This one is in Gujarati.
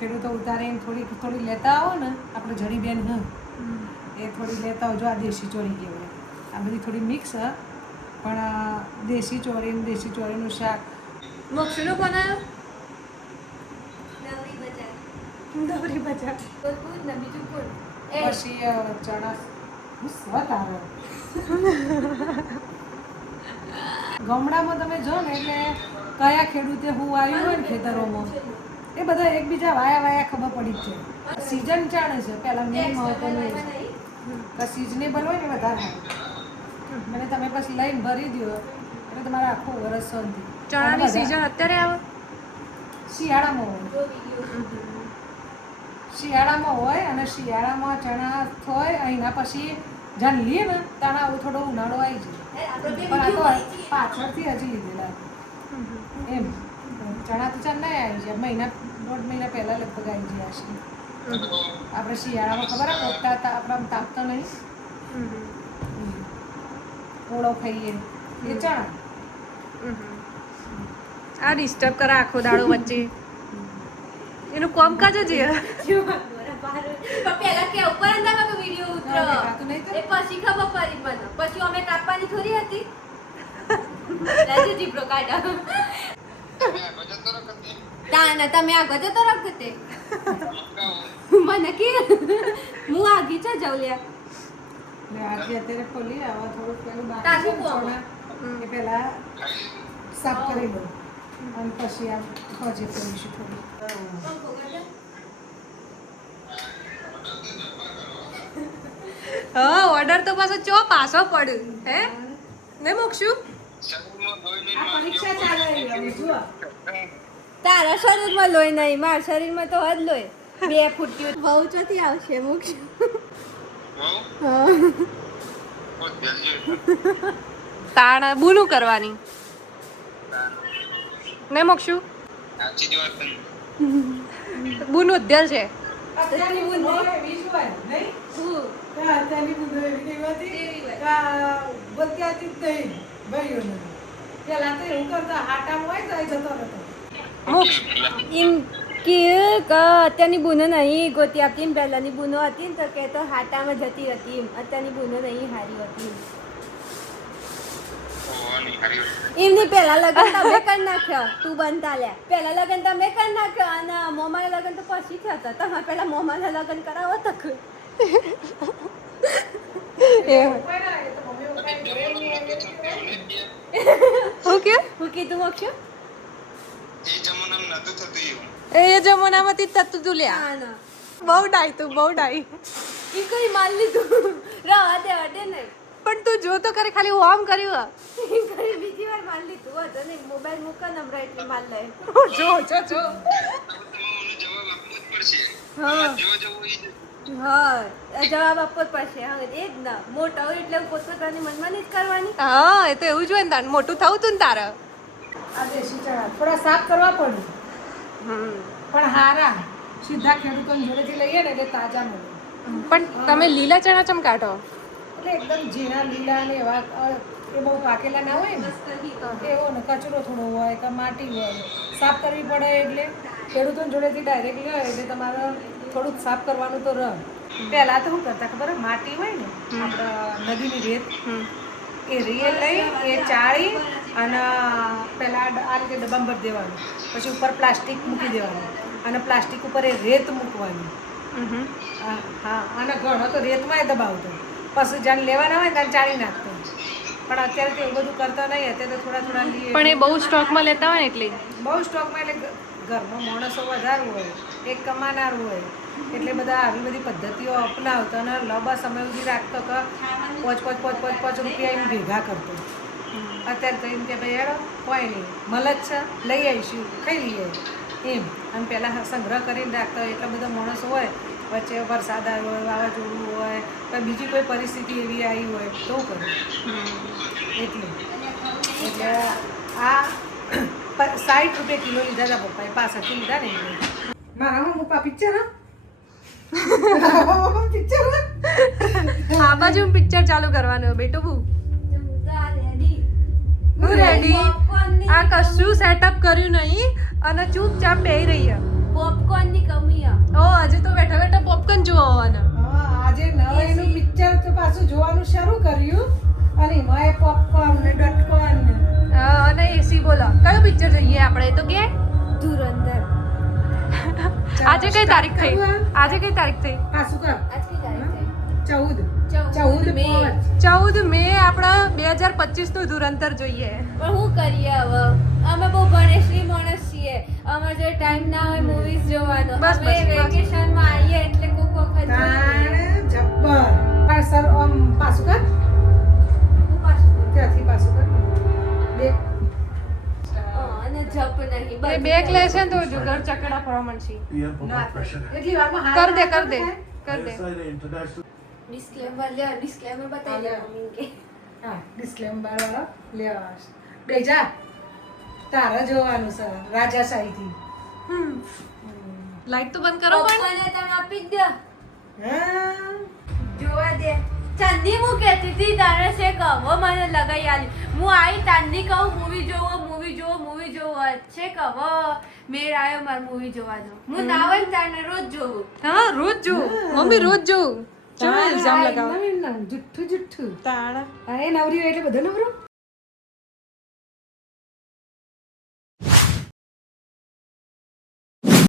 ખેડૂતો ઉતારીને થોડી લેતા આવો ને આપણે જડી બેન એ થોડી લેતા આવો. જો આ દેશી ચોળી કહેવાય, આ બધી થોડી મિક્સ પણ દેશી ચોળીનું શાક. મોક્ષનું બનાવ્યો નવરી બજાર બીજું કોણ પછી ચણા સ્વત આવે. ગામડામાં તમે જો ને એટલે કયા ખેડૂતે હું આવ્યું હોય ને ખેતરોમાં એ બધા એકબીજા વાયા ખબર પડી જ છે. સિઝન ચાલે છે પહેલાં મેન મહત્વનું એ છે સિઝનેબલ હોય ને વધારે અને તમે પછી લઈને ભરી દો એટલે તમારે આખું વરસ શાંતિ. ચણાની સીઝન અત્યારે આવે શિયાળામાં હોય અને શિયાળામાં ચણા હોય અહીંના પછી જ્યાં લઈએ ને ત્યાં આવું થોડો ઉનાળો આવી જાય પણ આ તો પાછળથી હજી લીધેલા એમ. ચણા તો ચાલ નહીં આવી જાય, દોઢ મહિના પહેલાં લગભગ આવી ગયા છે. આપણે શિયાળામાં ખબર પોતા આપણે આમ તાપતો નહીં ઓળો ખાઈએ એ ચણા. આ ડિસ્ટર્બ કરે આખો દાડો વચ્ચે એનું કામકાજ જ પેલા કે ઉપર અંદામાં વિડિયો ઉતરો એ પછી ખબર પડી મને, પછી અમે કાપવાની થોડી હતી. રાજુ જીબ્રો કાઢા તાના તમે આગળ જતો રાખતે મને કે હું આગી છે જવલ્યા ને આજે અત્યારે ખોલી આવા થોડુંક પેલું તાજું ચણા એ પહેલાં સાફ કરી લો અને પછી આ ખોજે કરીશું થોડું. હા ઓર્ડર તો પાછો પડ્યું હે ને મોક્ષું આ પરીક્ષા ચાલે રહી જુઓ. તારા શરીરમાં લોહી નહીં, મારા શરીરમાં તો હદ લોહી 2 ફૂટ્યું. બહુ ચોથી આવશે મુક્ષ. તાણ બુનું કરવાની ને મોક્ષું બુનું અધ્યલ છે. અત્યારની બુન એવી જ હોય નહીં? અત્યારની બુન એવી કેવી હતી કે બોલતી હતી જ નહીં ભાઈઓને. પહેલાં તો એવું કરતા હાટામાં હોય તો એ જતો રહેતો. મોક્ષ એમ કે અત્યારની બુનો નહીં ગોતી આપતી ને પહેલાંની બુનો હતી ને તો કે તો હાટામાં જતી હતી એમ. અત્યારની બુનો નહીં હારી હતી એમની પહેલા લગન તમે કરી નાખ્યો, તું બનતા લે પહેલા લગન તમે કરી નાખ્યો અને મોમાના લગન તો પછી થયા હતા. તમે પહેલા મોમાના લગન કરાવો તો કોઈ ના એ તો મમ્મી પપ્પાએ ઘરે નહીં ઓકે હું કીધું મોક્ષ એ જમાનામાંથી થતું તું લ્યા. હા ના બહુ ડાય તું બહુ ડાય. એ કઈ માલ લીધું રવા દે અડે નહીં. પણ તું જો તો કરે ખાલી હું આમ કર્યું કઈ બીજી વાર માલ લીધું હતો ને મોબાઈલ મૂકો ને હમણાં એટલે માલ લે. જો હા જવાબ આપવો જ પડશે. હા એ જ ના મોટા હોય એટલે પોતપોતાની મનમાની જ કરવાની. હા એ તો એવું જ હોય ને તાર મોટું થવું તું ને તારે. આ દેશી ચણા થોડા સાફ કરવા પડે પણ હારા સીધા ખેડૂતોની જોડેથી લઈએ ને એટલે તાજા મળે. પણ તમે લીલા ચણા ચમ કાઢો? એટલે એકદમ ઝીણા લીલા ને એવા એ બહુ પાકેલા ના હોય ને એવો ને કચરો થોડો હોય કે માટી હોય સાફ કરવી પડે એટલે ખેડૂતોની જોડેથી ડાયરેક્ટ લે એટલે તમારે થોડુંક સાફ કરવાનું તો રહે. પહેલાં તો શું કરતા ખબર માટી હોય ને આપણે નદીની રેત એ રેત લઈ એ ચાળી અને પહેલાં આ રીતે ડબ્બામાં ભરી દેવાનું, પછી ઉપર પ્લાસ્ટિક મૂકી દેવાનું અને પ્લાસ્ટિક ઉપર એ રેત મૂકવાની. હા અને ઘણો તો રેતમાં દબાવતો પછી જાણ લેવાના હોય ને ત્યારે ચાળી નાખતો. પણ અત્યારે તો એવું બધું કરતા નહીં, અત્યારે તો થોડા લઈએ. પણ એ બહુ સ્ટોકમાં લેતા હોય ને એટલે બહુ સ્ટોકમાં એટલે ઘરમાં માણસો વધારે હોય, એક કમાનાર હોય એટલે બધા આવી બધી પદ્ધતિઓ અપનાવતો અને લાંબા સમય સુધી રાખતો કે પાંચ રૂપિયા એમ ભેગા કરતો. અત્યારે તો એમ કે ભાઈ હેડો કોઈ નહીં મળે જ છે લઈ આવીશું ખાઈ લઈએ એમ. અને પહેલાં સંગ્રહ કરીને રાખતા હોય એટલા બધા માણસો હોય, વચ્ચે વરસાદ આવ્યો હોય, વાવાઝોડું હોય, પણ બીજી કોઈ પરિસ્થિતિ એવી આવી હોય તો કરે એટલે આ 60 રૂપિયા કિલો લીધા હતા પપ્પાએ, 65 લીધા ને મારા પપ્પા પિક્ચર પિક્ચર આ બાજુ પિક્ચર ચાલુ કરવાનું બેટો બહુ હું રેડી. આ કશું સેટઅપ કર્યું નહીં અને ચૂપચાપ બેહી રહી છે. પોપકોર્ન ની કમી કન જોવા આવવાના હા, આજે નવાઈનું પિક્ચર તો પાછું જોવાનું શરૂ કર્યું અને એમાં પોપકોર્ન ને ડટકોર્ન ને અને એસી બોલો કયું પિક્ચર જોઈએ આપણે તો કે ધુરંધર. આજે કઈ તારીખ થઈ આજે કઈ તારીખ થઈ પાછું કર આજ કઈ તારીખ થઈ? 14 મે. 14 મે આપણા 2025 નું ધુરંધર જોઈએ પણ શું કરીએ હવે, અમે બહુ ભણેશલી માણસ છીએ, અમારે જો ટાઈમ ના હોય મૂવીઝ જોવાનો. બસ, અમે બસ, બસ. વેકેશનમાં આવીએ એટલે કોક વખત જોઈએ. તાણ જબ્બર સર પાછું કર હું પાછું બોલું. ત્યાંથી પાછું કર બે અને જપ નહીં એ બધું બેક કરે. લેશે ને તો જુગર ચકડા ફરવા મળશે ના એટલી વારમાં હાર કર દે ના કર દે થાય. કર દે ડિસ્ક્લેમર લે, ડિસ્ક્લેમર બતાવી દે હા. મમ્મી કે હા ડિસ્ક્લેમર વાળો લેવા બે જા તારા જોવાનું છે રાજાશાહીથી લાઈટ તો બંધ કરો પણ પપ્પાને તમે આપી જ દો. હા જોવા દે. ચાંદી હું કહેતી હતી તારે છે કહો મને લગાઈ આલી. હું આવી ચાંદી કહું મૂવી જોવો છે કહો મેળ આવ્યો માર મૂવી જોવાનો. હું ના હોય ને તારને રોજ જોઉં. હા રોજ જોઉં મમ્મી રોજ જોઉં ચમ ઇલ્ઝામ લગાવો જુઠ્ઠું તાણ હા એ નવરી હોય એટલે બધું નવરું